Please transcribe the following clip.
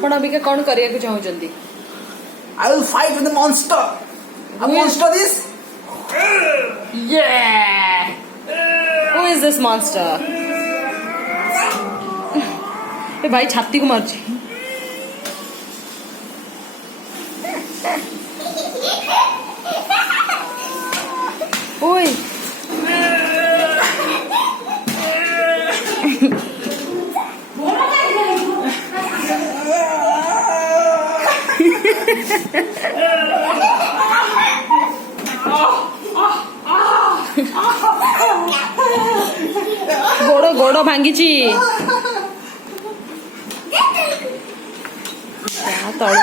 आपण अभी के कौन करिया को चाहूचंदी? I will fight with the monster. A monster this? Yeah. Who is this monster? ए भाई छाती को मार जी. ओए. गोड़ो गोड़ो भांगी तल